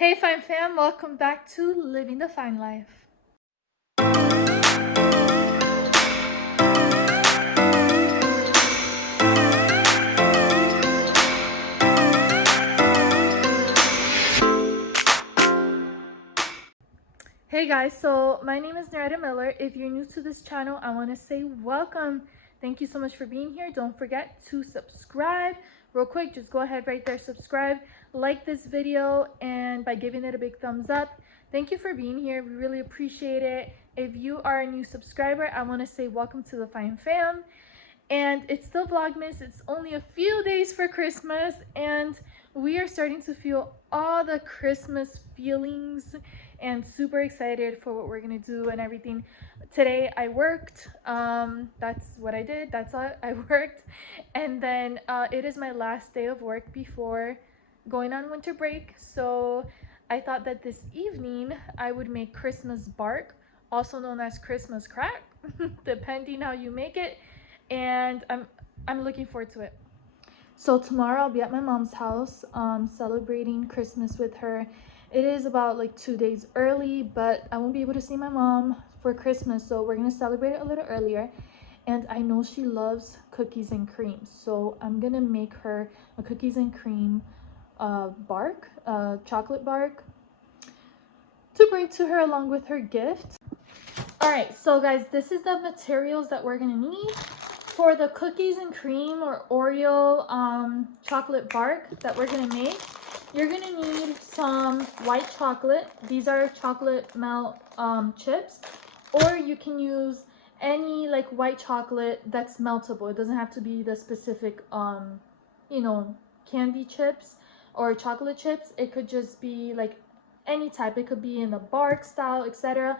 Hey Fine Fam, welcome back to Living the Fine Life. Hey guys, so my name is Noraida Miller. If you're new to this channel, I want to say welcome. Thank you so much for being here. Don't forget to subscribe. Real quick, just go ahead right there, subscribe, like this video, and by giving it a big thumbs up. Thank you for being here. We really appreciate it. If you are a new subscriber, I want to say welcome to the Fine Fam. And it's still Vlogmas. It's only a few days for Christmas, and we are starting to feel all the Christmas feelings and super excited for what we're gonna do and everything. Today I worked. That's what I did. That's all I worked. And then it is my last day of work before going on winter break. So I thought that this evening I would make Christmas bark, also known as Christmas crack, depending how you make it. And I'm looking forward to it. So tomorrow I'll be at my mom's house celebrating Christmas with her. It is about like 2 days early, but I won't be able to see my mom for Christmas, so we're gonna celebrate it a little earlier. And I know she loves cookies and cream, so I'm gonna make her a cookies and cream bark, chocolate bark, to bring to her along with her gift. All right, so guys, this is the materials that we're gonna need for the cookies and cream or Oreo chocolate bark that we're gonna make. You're gonna need some white chocolate. These are chocolate melt chips, or you can use any like white chocolate that's meltable. It doesn't have to be the specific you know, candy chips or chocolate chips. It could just be like any type. It could be in the bark style, etc.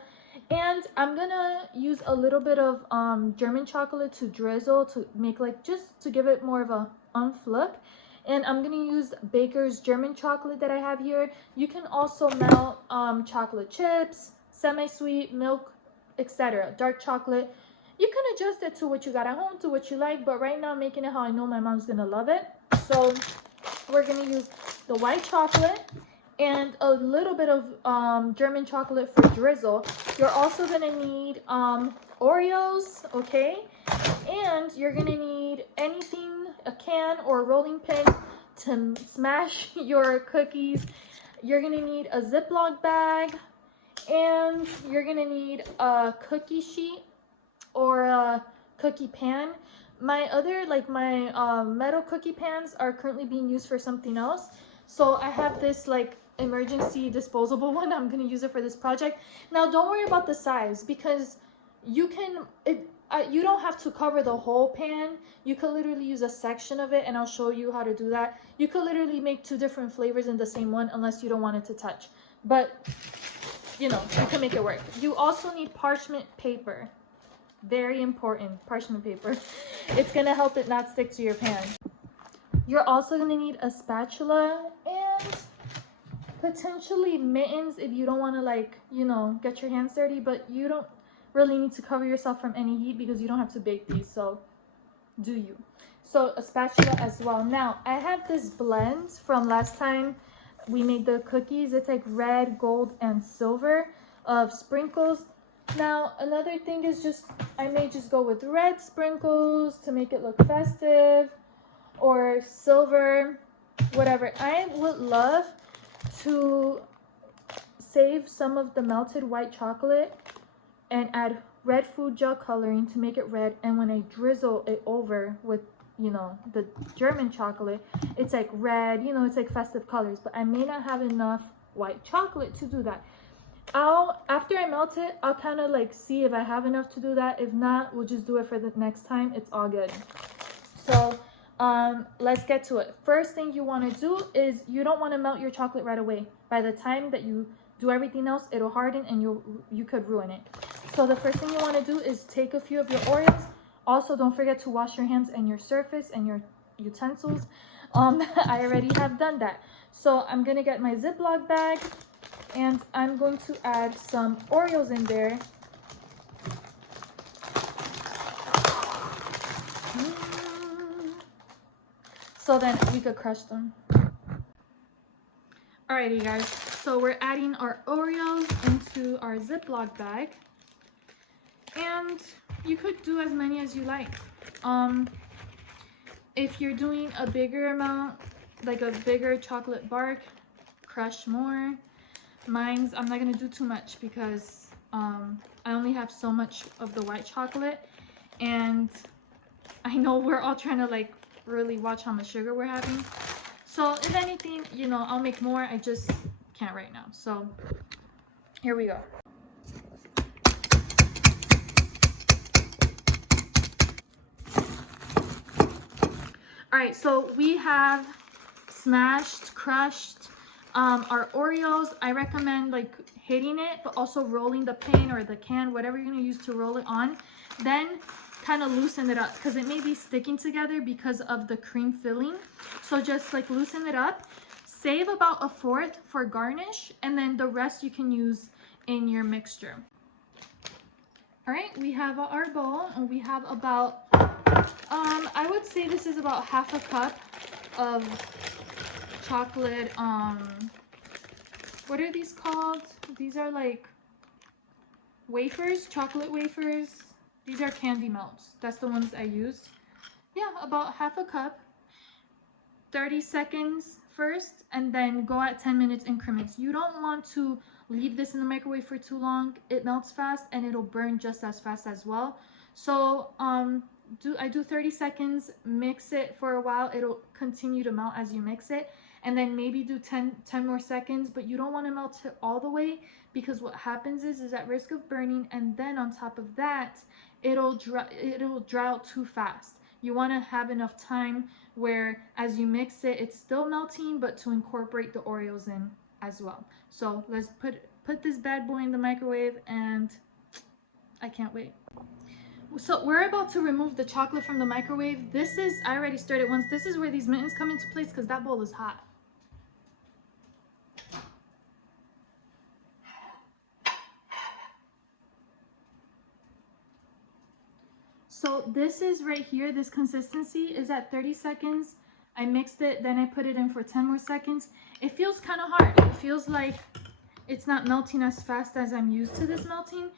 And I'm gonna use a little bit of German chocolate to drizzle to make like, just to give it more of a flip. And I'm gonna use Baker's German chocolate that I have here. You can also melt chocolate chips, semi-sweet, milk, etc. Dark chocolate. You can adjust it to what you got at home, to what you like, but right now I'm making it how I know my mom's gonna love it. So we're gonna use the white chocolate and a little bit of German chocolate for drizzle. You're also gonna need Oreos, okay? And you're gonna need anything, a can or a rolling pin to smash your cookies. You're gonna need a Ziploc bag, and you're gonna need a cookie sheet or a cookie pan. My other, like my metal cookie pans are currently being used for something else. So I have this like emergency disposable one. I'm gonna use it for this project. Now don't worry about the size, because you can, you don't have to cover the whole pan. You could literally use a section of it, and I'll show you how to do that. You could literally make 2 different flavors in the same one, unless you don't want it to touch. But you know, you can make it work. You also need parchment paper. Very important, parchment paper. It's gonna help it not stick to your pan. You're also gonna need a spatula and potentially mittens if you don't want to, like, you know, get your hands dirty, but you don't really need to cover yourself from any heat because you don't have to bake these, so do you. So a spatula as well. Now I have this blend from last time we made the cookies. It's like red, gold, and silver of sprinkles. Now another thing is, just I may just go with red sprinkles to make it look festive, or silver, whatever. I would love to save some of the melted white chocolate and add red food gel coloring to make it red, and when I drizzle it over with, you know, the German chocolate, it's like red, you know, it's like festive colors. But I may not have enough white chocolate to do that. After I melt it, I'll kind of like see if I have enough to do that. If not, we'll just do it for the next time. It's all good. So let's get to it. First thing you want to do is, you don't want to melt your chocolate right away. By the time that you do everything else, it'll harden and you could ruin it. So the first thing you want to do is take a few of your Oreos. Also, don't forget to wash your hands and your surface and your utensils. I already have done that. So I'm gonna get my Ziploc bag, and I'm going to add some Oreos in there. So then we could crush them. Alrighty guys, So we're adding our Oreos into our Ziploc bag, and you could do as many as you like. If you're doing a bigger amount, like a bigger chocolate bar, crush more. Mine's, I'm not gonna do too much because I only have so much of the white chocolate, and I know we're all trying to like really watch how much sugar we're having. So if anything, you know, I'll make more. I just can't right now. So here we go. All right, so we have smashed, crushed our Oreos. I recommend like hitting it, but also rolling the pan or the can, whatever you're gonna use to roll it on. Then kind of loosen it up because it may be sticking together because of the cream filling. So just like loosen it up. Save about 1/4 for garnish, and then the rest you can use in your mixture. All right, we have our bowl, and we have about I would say this is about 1/2 cup of chocolate. What are these called? These are like wafers, chocolate wafers. These are candy melts. That's the ones I used. Yeah, about 1/2 cup. 30 seconds first, and then go at 10 minutes increments. You don't want to leave this in the microwave for too long. It melts fast and it'll burn just as fast as well. So I do 30 seconds, mix it for a while. It'll continue to melt as you mix it, and then maybe do 10 more seconds, but you don't want to melt it all the way, because what happens is at risk of burning, and then on top of that, it'll dry out too fast. You want to have enough time where as you mix it, it's still melting, but to incorporate the Oreos in as well. So let's put this bad boy in the microwave, and I can't wait. So we're about to remove the chocolate from the microwave. This is, I already stirred it once. This is where these mittens come into place because that bowl is hot. So this is right here, this consistency is at 30 seconds. I mixed it, then I put it in for 10 more seconds. It feels kind of hard. It feels like it's not melting as fast as I'm used to this melting.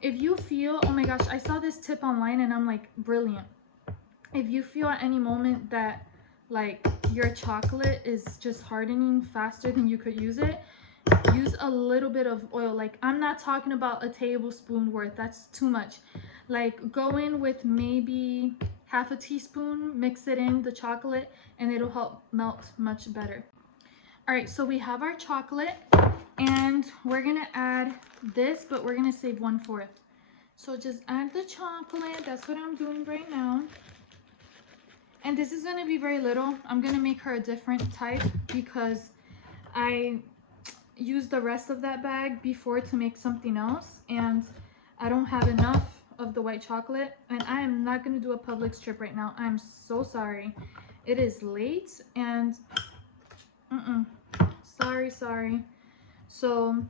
If you feel, oh my gosh, I saw this tip online and I'm like, brilliant. If you feel at any moment that like your chocolate is just hardening faster than you could use it, use a little bit of oil. Like, I'm not talking about a tablespoon worth, that's too much. Like, go in with maybe 1/2 teaspoon, mix it in the chocolate, and it'll help melt much better. All right, so we have our chocolate, and we're gonna add this, but we're gonna save 1/4. So just add the chocolate. That's what I'm doing right now. And this is gonna be very little. I'm gonna make her a different type because I used the rest of that bag before to make something else, and I don't have enough of the white chocolate, and I am not going to do a Publix trip right now. I'm so sorry. It is late, and sorry. So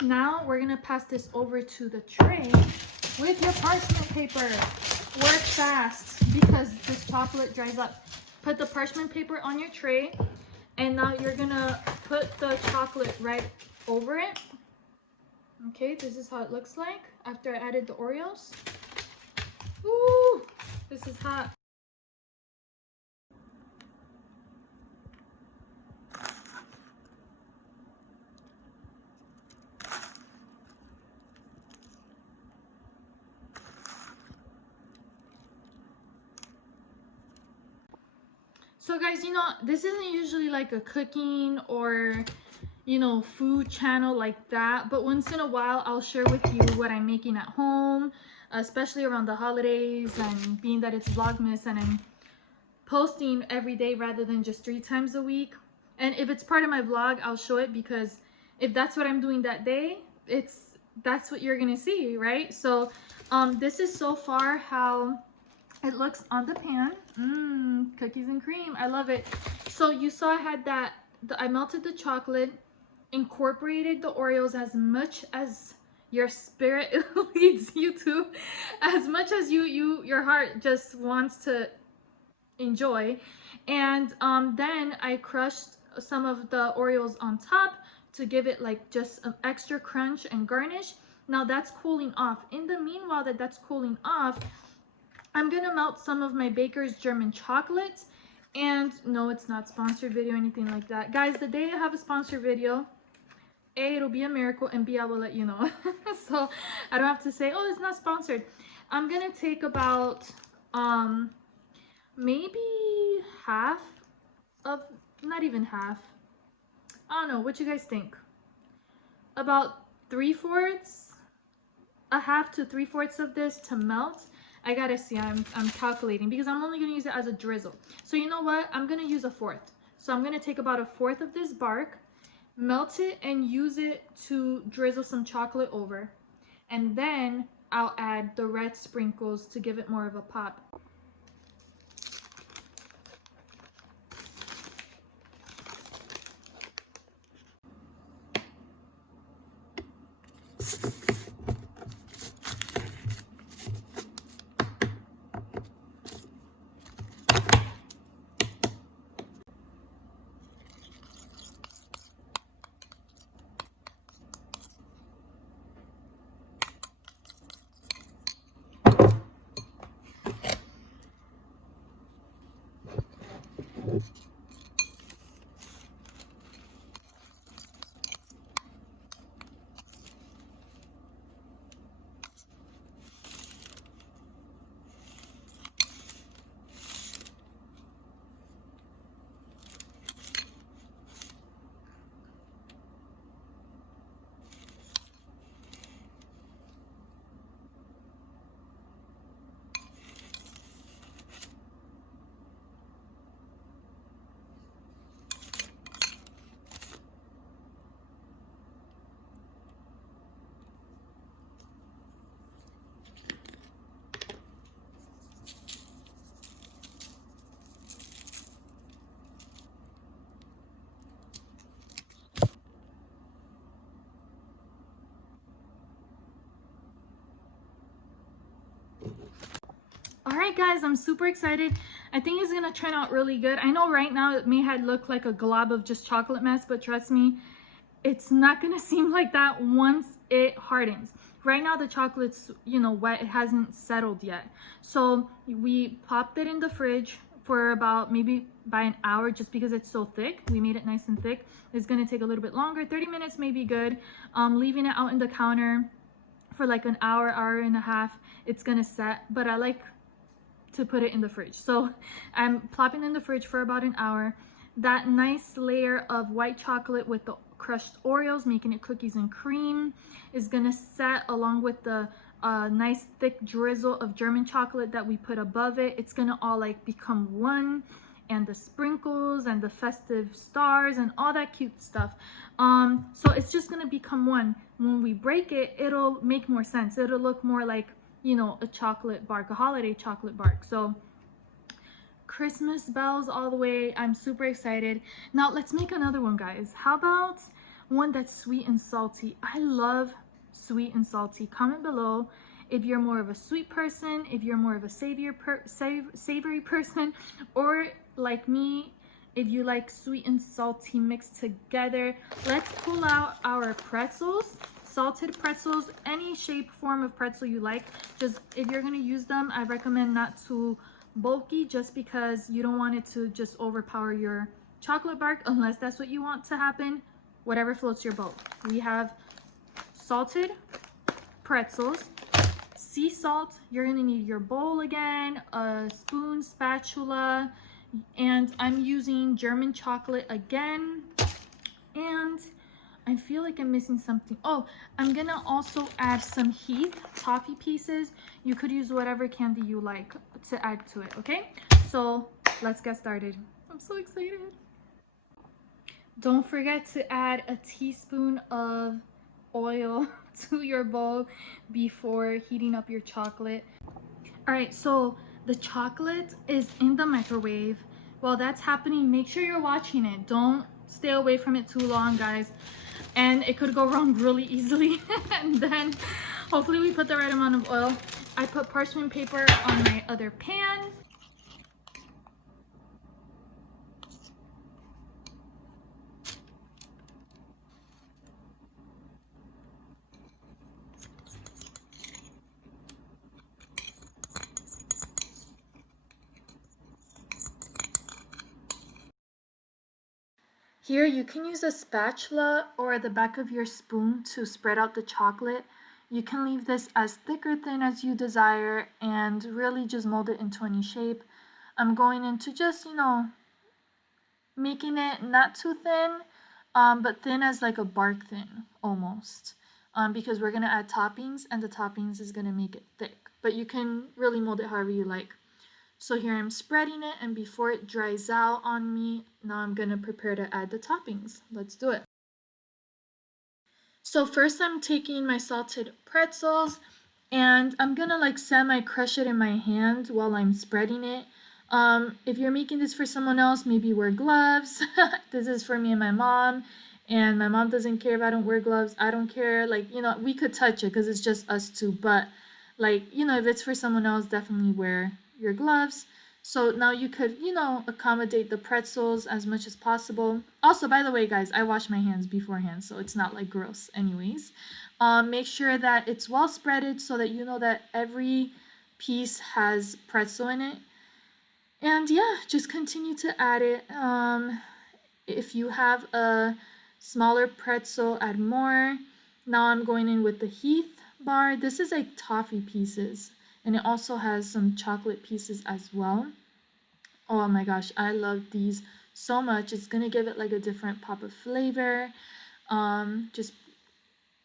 now we're going to pass this over to the tray with your parchment paper. Work fast because this chocolate dries up. Put the parchment paper on your tray, and now you're gonna put the chocolate right over it. Okay, this is how it looks like after I added the Oreos. Ooh, this is hot. So guys, you know, this isn't usually like a cooking or, you know, food channel like that, but once in a while I'll share with you what I'm making at home, especially around the holidays, and being that it's Vlogmas and I'm posting every day rather than just 3 times a week. And if it's part of my vlog, I'll show it, because if that's what I'm doing that day, that's what you're gonna see, right? So this is so far how it looks on the pan. Cookies and cream, I love it. So you saw I had that, I melted the chocolate, incorporated the Oreos as much as your spirit leads you to, as much as your heart just wants to enjoy. And then I crushed some of the Oreos on top, to give it like just an extra crunch and garnish. Now that's cooling off. In the meanwhile that that's cooling off, I'm gonna melt some of my Baker's German chocolate. And no, it's not sponsored video or anything like that. Guys, the day I have a sponsored video, A, it'll be a miracle, and B, I will let you know. So I don't have to say, oh, it's not sponsored. I'm gonna take about maybe half of, not even half. I don't know, what you guys think? About 3/4, a half to 3/4 of this to melt. I gotta see, I'm calculating because I'm only gonna use it as a drizzle. So you know what? I'm gonna use 1/4. So I'm gonna take about 1/4 of this bark, melt it, and use it to drizzle some chocolate over. And then I'll add the red sprinkles to give it more of a pop. Alright guys, I'm super excited. I think it's gonna turn out really good. I know right now it may have looked like a glob of just chocolate mess, but trust me, it's not gonna seem like that once it hardens. Right now the chocolate's, you know, wet, it hasn't settled yet. So we popped it in the fridge for about maybe by an hour just because it's so thick. We made it nice and thick. It's gonna take a little bit longer. 30 minutes may be good. Leaving it out in the counter for like an hour, hour and a half, it's gonna set, but I like to put it in the fridge. So I'm plopping in the fridge for about an hour. That nice layer of white chocolate with the crushed Oreos, making it cookies and cream, is gonna set along with the nice thick drizzle of German chocolate that we put above it. It's gonna all like become one, and the sprinkles and the festive stars and all that cute stuff. So it's just gonna become one. When we break it, it'll make more sense. It'll look more like, you know, a chocolate bark, a holiday chocolate bark. So Christmas bells all the way. I'm super excited. Now let's make another one, guys. How about one that's sweet and salty? I love sweet and salty. Comment below if you're more of a sweet person, if you're more of a savory person, or like me, if you like sweet and salty mixed together. Let's pull out our pretzels. Salted pretzels, any shape, form of pretzel you like. Just if you're gonna use them, I recommend not too bulky, just because you don't want it to just overpower your chocolate bark, unless that's what you want to happen. Whatever floats your boat. We have salted pretzels, sea salt. You're gonna need your bowl again, a spoon, spatula, and I'm using German chocolate again. And I feel like I'm missing something. Oh, I'm gonna also add some Heath toffee pieces. You could use whatever candy you like to add to it, okay? So let's get started. I'm so excited. Don't forget to add a teaspoon of oil to your bowl before heating up your chocolate. All right, so the chocolate is in the microwave. While that's happening, make sure you're watching it. Don't stay away from it too long, guys. And it could go wrong really easily. And then hopefully we put the right amount of oil. I put parchment paper on my other pan. Here you can use a spatula or the back of your spoon to spread out the chocolate. You can leave this as thick or thin as you desire and really just mold it into any shape. I'm going into just, making it not too thin, but thin as like a bark thin almost, because we're gonna add toppings and the toppings is gonna make it thick, but you can really mold it however you like. So here I'm spreading it, and before it dries out on me, now I'm gonna prepare to add the toppings. Let's do it. So first I'm taking my salted pretzels and I'm gonna like semi-crush it in my hand while I'm spreading it. If you're making this for someone else, maybe wear gloves. This is for me and my mom doesn't care if I don't wear gloves. I don't care, like, we could touch it because it's just us two, but like, if it's for someone else, definitely wear your gloves. So now you could, accommodate the pretzels as much as possible. Also, by the way, guys, I wash my hands beforehand, so it's not like gross anyways. Make sure that it's well spreaded so that you know that every piece has pretzel in it. And yeah, just continue to add it. If you have a smaller pretzel, add more. Now I'm going in with the Heath bar. This is like toffee pieces, and it also has some chocolate pieces as well. Oh my gosh, I love these so much. It's gonna give it like a different pop of flavor. Just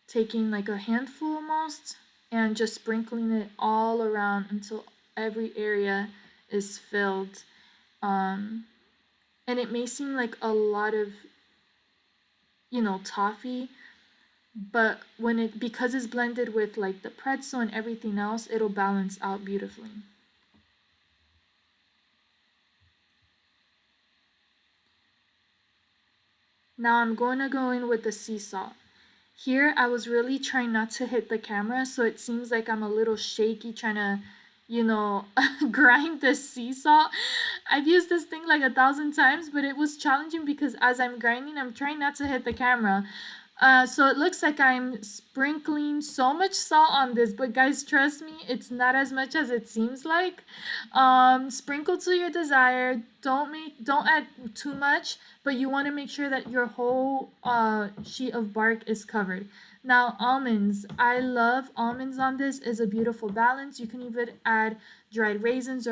taking like a handful almost and just sprinkling it all around until every area is filled. And it may seem like a lot of, toffee, but because it's blended with like the pretzel and everything else, it'll balance out beautifully. Now I'm going to go in with the sea salt. Here I was really trying not to hit the camera, so it seems like I'm a little shaky trying to, grind this sea salt. I've used this thing like 1,000 times, but it was challenging because as I'm grinding, I'm trying not to hit the camera. So it looks like I'm sprinkling so much salt on this, but guys, trust me, it's not as much as it seems like. Sprinkle to your desire. Don't add too much, but you want to make sure that your whole sheet of bark is covered. Now, almonds. I love almonds on this. Is a beautiful balance. You can even add dried raisins,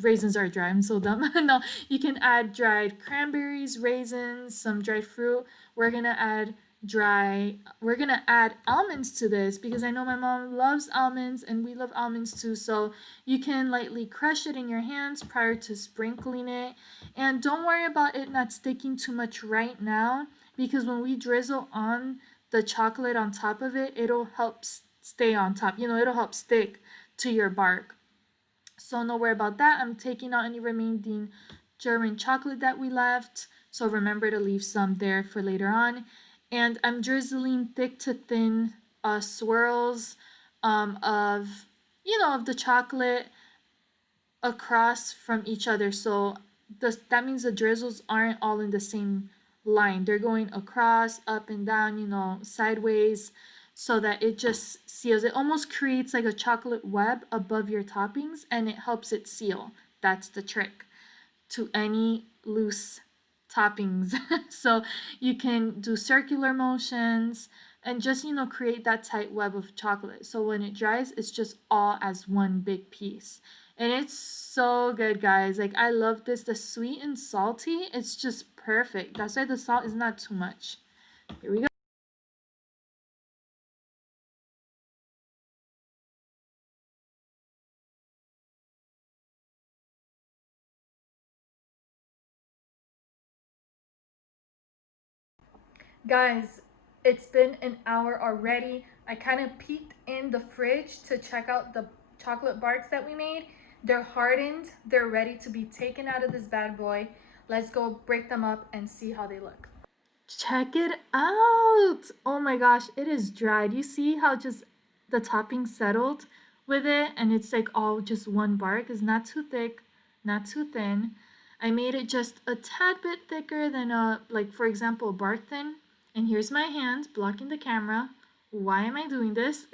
raisins are dry. I'm so dumb. No, you can add dried cranberries, raisins, some dried fruit. We're gonna add almonds to this because I know my mom loves almonds and we love almonds too. So you can lightly crush it in your hands prior to sprinkling it. And don't worry about it not sticking too much right now, because when we drizzle on the chocolate on top of it, it'll help stay on top. It'll help stick to your bark. So no worry about that. I'm taking out any remaining German chocolate that we left. So remember to leave some there for later on. And I'm drizzling thick to thin swirls of the chocolate across from each other. So that means the drizzles aren't all in the same line. They're going across, up and down, sideways, so that it just seals. It almost creates like a chocolate web above your toppings and it helps it seal. That's the trick to any loose toppings. So you can do circular motions and just, create that tight web of chocolate. So when it dries, it's just all as one big piece. And it's so good, guys. Like, I love this. The sweet and salty, it's just perfect. That's why the salt is not too much. Here we go. Guys, it's been an hour already. I kind of peeked in the fridge to check out the chocolate barks that we made. They're hardened. They're ready to be taken out of this bad boy. Let's go break them up and see how they look. Check it out. Oh my gosh, it is dried. You see how just the topping settled with it, and it's like all just one bark. It's not too thick, not too thin. I made it just a tad bit thicker than like for example, bark thin. And here's my hand blocking the camera. Why am I doing this?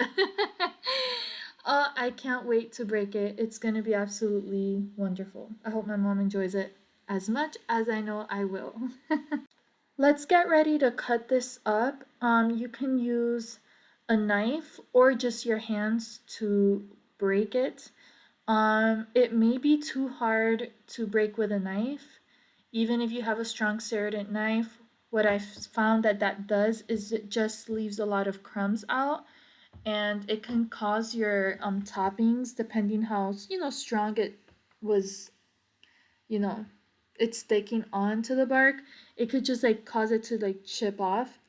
Oh, I can't wait to break it. It's gonna be absolutely wonderful. I hope my mom enjoys it as much as I know I will. Let's get ready to cut this up. You can use a knife or just your hands to break it. It may be too hard to break with a knife. Even if you have a strong serrated knife, what I've found that does is it just leaves a lot of crumbs out, and it can cause your toppings, depending how strong it was, you know, it's sticking onto the bark, it could just like cause it to like chip off.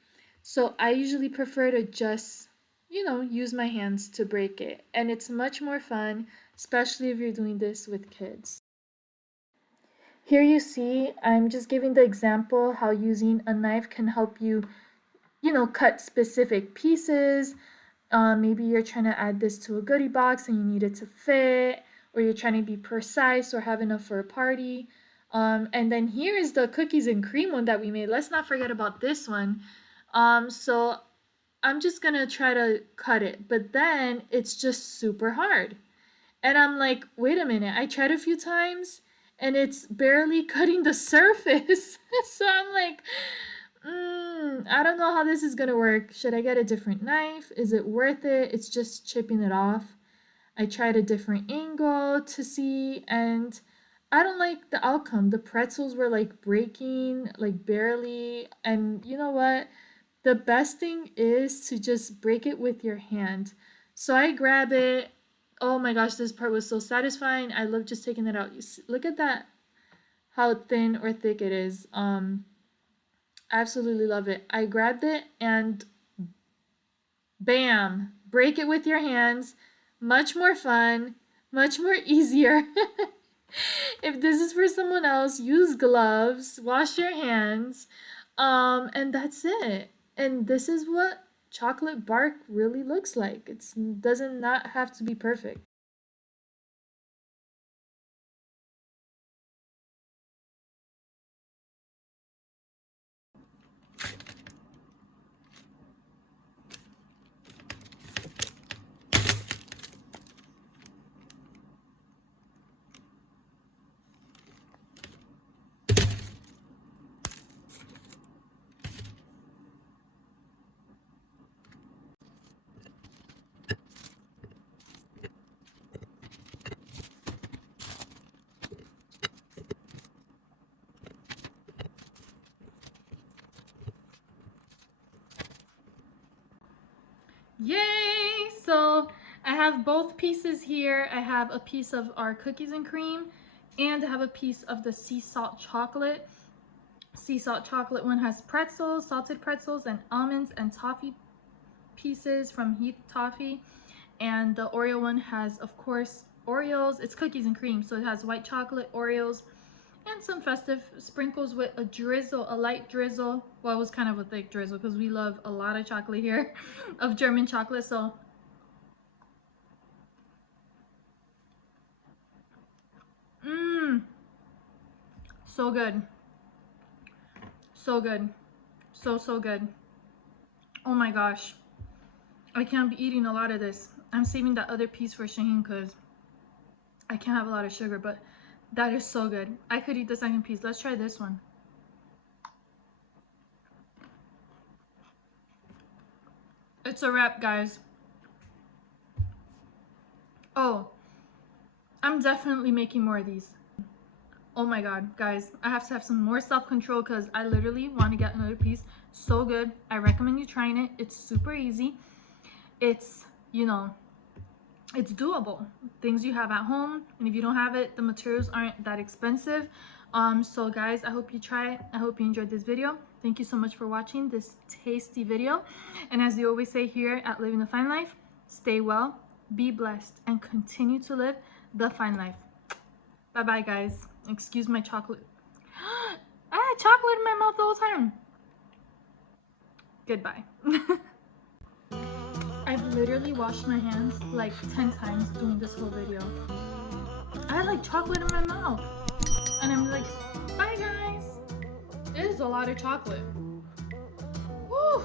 So I usually prefer to just, use my hands to break it. And it's much more fun, especially if you're doing this with kids. Here you see, I'm just giving the example how using a knife can help you, cut specific pieces. Maybe you're trying to add this to a goodie box and you need it to fit, or you're trying to be precise or have enough for a party. And then here is the cookies and cream one that we made. Let's not forget about this one. So I'm just gonna try to cut it, but then it's just super hard. And I'm like, wait a minute, I tried a few times and it's barely cutting the surface. So I'm like, I don't know how this is gonna work. Should I get a different knife? Is it worth it? It's just chipping it off. I tried a different angle to see, and I don't like the outcome. The pretzels were like breaking, like barely. And you know what? The best thing is to just break it with your hand. So I grab it. Oh my gosh, this part was so satisfying. I love just taking it out. Look at that, how thin or thick it is. Absolutely love it. I grabbed it and bam, break it with your hands. Much more fun, much more easier. If this is for someone else, use gloves, wash your hands, and that's it. And this is what chocolate bark really looks like. It doesn't not have to be perfect. Yay! So I have both pieces here. I have a piece of our cookies and cream, and I have a piece of the sea salt chocolate. Sea salt chocolate one has pretzels, salted pretzels, and almonds and toffee pieces from Heath Toffee. And the Oreo one has, of course, Oreos. It's cookies and cream, so it has white chocolate, Oreos, and some festive sprinkles with a drizzle, a light drizzle. Well, it was kind of a thick drizzle because we love a lot of chocolate here, of German chocolate. So so good, so good, so good. Oh my gosh, I can't be eating a lot of this. I'm saving that other piece for Shaheen because I can't have a lot of sugar, but that is so good. I could eat the second piece. Let's try this one. It's a wrap, guys. Oh, I'm definitely making more of these. Oh my god, guys, I have to have some more self-control because I literally want to get another piece. So good. I recommend you trying it. It's super easy. It's, it's doable. Things you have at home, and if you don't have it, the materials aren't that expensive. So guys, I hope you try it. I hope you enjoyed this video. Thank you so much for watching this tasty video. And as we always say here at Living the Fine Life, stay well, be blessed, and continue to live the fine life. Bye bye, guys. Excuse my chocolate. I had chocolate in my mouth the whole time. Goodbye. I've literally washed my hands like 10 times doing this whole video. I had like chocolate in my mouth. And I'm like, bye guys. It is a lot of chocolate. Woo.